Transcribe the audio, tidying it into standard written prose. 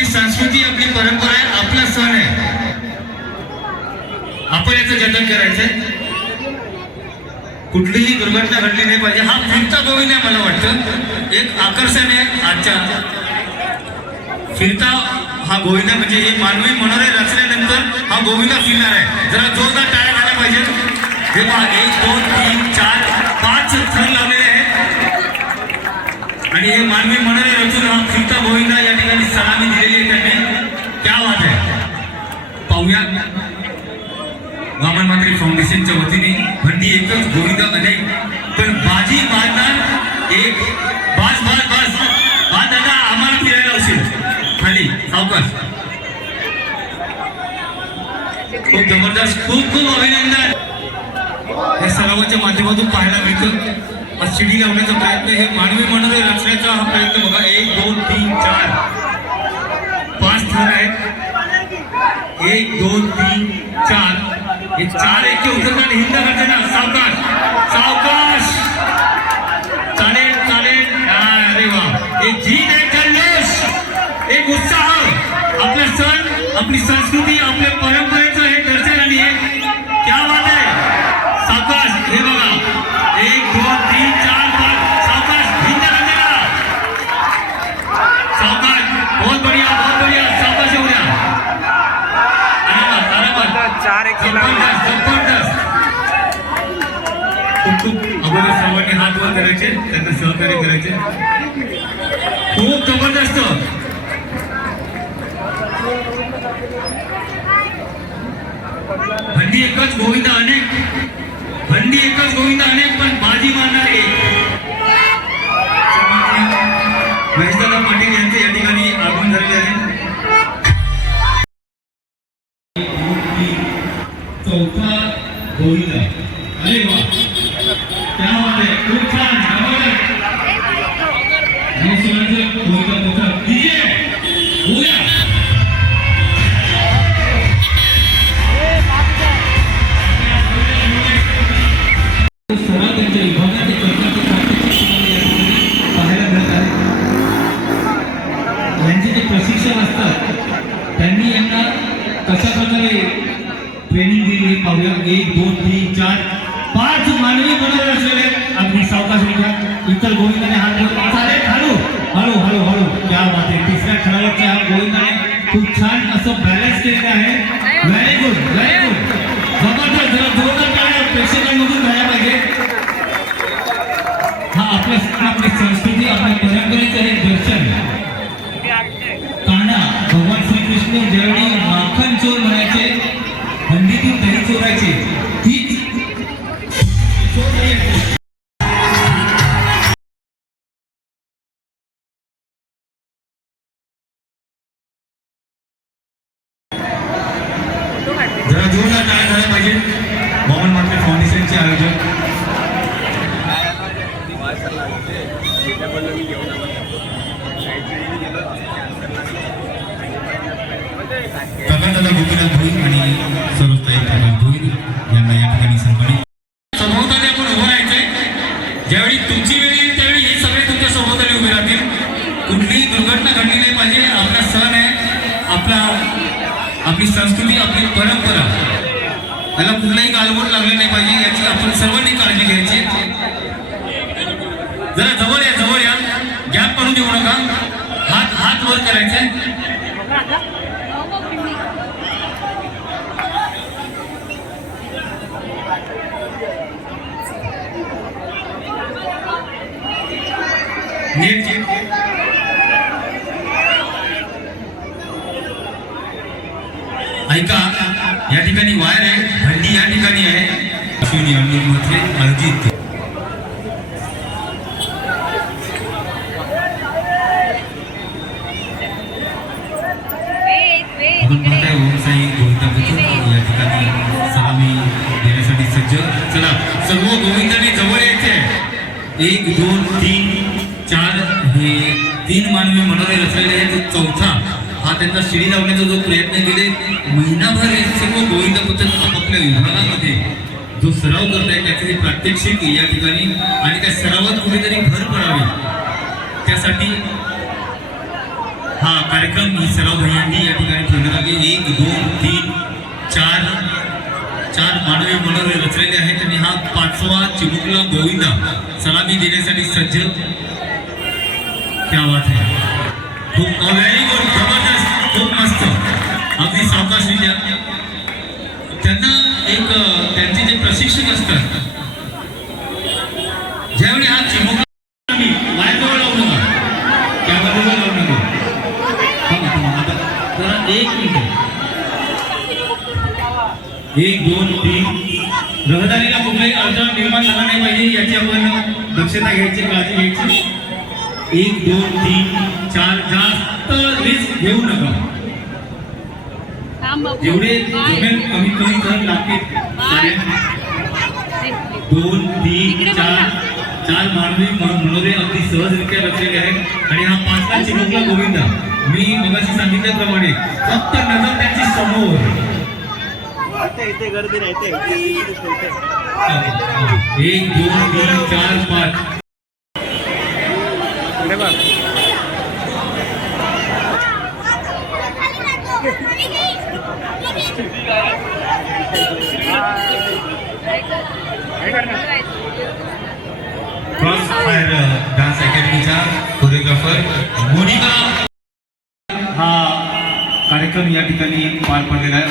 आपली संस्कृती, आपली परंपरा आहे, आपला सण आहे, आपण याचं जतन करायचंय. कुठलीही दुर्घटना घडली नाही पाहिजे. हा फिरता गोविंद आहे, मला वाटतं एक आकर्षण आहे आजच्या. फिरता हा गोविंदा म्हणजे हे मानवी मनोरे रचल्यानंतर हा गोविंदा फिरणार आहे. जरा जोरदार टाळ्या झाल्या पाहिजे. हे पहा 1 2 3 4 5 थर लावलेले आहेत आणि हे मानवी मनोरे रचून हा फिरता गोविंदा या ठिकाणी सलामी दिलेली आहे त्यांनी. क्या बात आहे. पाहूया वामन मात्रे फाउंडेशनच्या वतीने भंडी एकच गोविंदा अनेक, पण बाजी मारणार एक. बस बस बस बा दादा, आम्हाला फिरायला उशीर. खाली सावकाश. खूप जबरदस्त, खूप खूप अभिनंदन. हे सरावाच्या माध्यमातून पाहायला मिळतं. आज शिडी लावण्याचा प्रयत्न, हे मानवी मनोरे रचण्याचा हा प्रयत्न बघा. 1 2 3 4 5 थर आहेत. 1 2 3 4 हे 4 एके उतरताना हिंद करते ना. सावकाश सावकाश. चालेल चालेल. अरे वा, एक जीत, एक जल्लोष, एक उत्साह. आपला सण, आपली संस्कृती, आपल्या परंपरेचं हे दर्शन आणि हे क्या बात आहे. सावकाश. हे बघा 1 2 3 4 5 सावकाश. हिंद करते ना. सावकाश. बहुत बढ़िया, बहुत बढ़िया. सावकाश हो गया. आरामात 4 1 जबरदस्त जबरदस्त. खूप खूप अगोदर सर्वांनी हात वर करायचे, त्यांना सहकार्य करायचे. खूप जबरदस्त. भंडी एकच गोविंदा अनेक, भंडी एकच गोविंदा अनेक, पण बाजी मारणार एक. महेशदादा पाटील यांचे या ठिकाणी आगमन झालेले आहे. चौथा गोविंदा. अरे वा, क्या बात आहे. खूप छान. गोविंदा मोठा डीजे होऊया. त्यांच्या विभागाचे पाहायला मिळत आहे. यांचे जे प्रशिक्षक असतात त्यांनी यांना कशा प्रकारे ट्रेनिंग दिली हे पाहूया. 1 2 3 4 5 मानवी मनोरे असलेले. अगदी सावकाश होत्या. इतर गोविंदाने हात वर. चालेल, हळू हळू हळू हळू. क्या बात आहे. तिसऱ्या ठरावाच्या हा गोविंदाने खूप छान असं बॅलन्स केलेलं आहे. Very good, very good. जबरदस्त. जरा जोरदार टाळ्या प्रेक्षकांमधून झाल्या पाहिजे. हा आपल्या आपली संस्कृती, आपल्या परंपरेचं हे दर्शन. कान्हा भगवान श्रीकृष्ण ज्यावेळी माखन चोर म्हणायचे, हंडीतून दही चोरायचे, तीच जरा जोरदार टाळ्या झाल्या पाहिजे. वामन मात्रे फाउंडेशनचे आयोजक दादा गोपीनाथ भोईर आणि सरोजताई भोईर यांना या ठिकाणी सन्मानित. सभोवताली आपण उभं राहायचंय. ज्यावेळी तुमची वेळ येईल त्यावेळी हे सगळे तुमच्या सभोवताली उभे राहतील. कुठलीही दुर्घटना घडली नाही पाहिजे. आपला सण आहे, आपली संस्कृती, आपली परंपरा, त्याला कुठलाही गालबोट लागले नाही पाहिजे याची आपण सर्वांनी काळजी घ्यायची. जरा जवळ या, जवळ या. गॅप करून देऊ नका. हात हात वर करायचे. ऐका, या ठिकाणी वायर आहे, भंडी या ठिकाणी आहे. अश्विनी अनिल म्हात्रे अर्जित. आपण पाहताय ओमसाई गोविंदा या ठिकाणी सलामी देण्यासाठी सज्ज. चला, सर्व गोविंदाने जवळ यायचे. 1 2 3 4 हे 3 मानवी मनोरे रचलेले आहेत. चौथा हा त्यांचा शिडी लावण्याचा जो प्रयत्न केले महिनाभर हे सर्व गोविंद पथक आपापल्या विभागामध्ये जो सराव करत आहे त्याचे प्रात्यक्षिक या ठिकाणी आणि त्या सरावात कुठेतरी भर पडावी त्यासाठी हा कार्यक्रम ही सराव भैयांनी या ठिकाणी ठेवण्यात आली 1 2 3 4 मानवी मनोरे रचलेले आहेत आणि हा 5वा चिमुकला गोविंदा सलामी देण्यासाठी सज्ज. क्या बात आहे, खूप व्हेरी गुड, जबरदस्त, खूप मस्त, अगदी सावकाश विद्या. त्यांना एक त्यांचे जे प्रशिक्षक असतात ज्यावेळी हा चिमुकला माझ्याजवळ लावू नका, त्याबद्दल लावू नका. जरा 1 मिनिट, 1 2 3 रहदारीला कुठलाही अडथळा निर्माण झाला नाही पाहिजे याची आपण दक्षता घ्यायची, काळजी घ्यायची. 1 2 3 4 जास्त रिस्क घेऊ नका, जेवढे जमेल कमीत कमी कर लागतील. 2 3 4 मानवी मनोरे अगदी सहजरित्या रचलेले आहेत आणि हा 5वा चिमुकला गोविंदा. मी मगाशी सांगितल्याप्रमाणे फक्त नजर त्याची समोर. इथे गर्दी नाही, 1 2 3 4 5 क्रॉस फायर डान्स अकॅडमीचा कोरिओग्राफर मोनिका हा कार्यक्रम या ठिकाणी पार पडलेला आहे.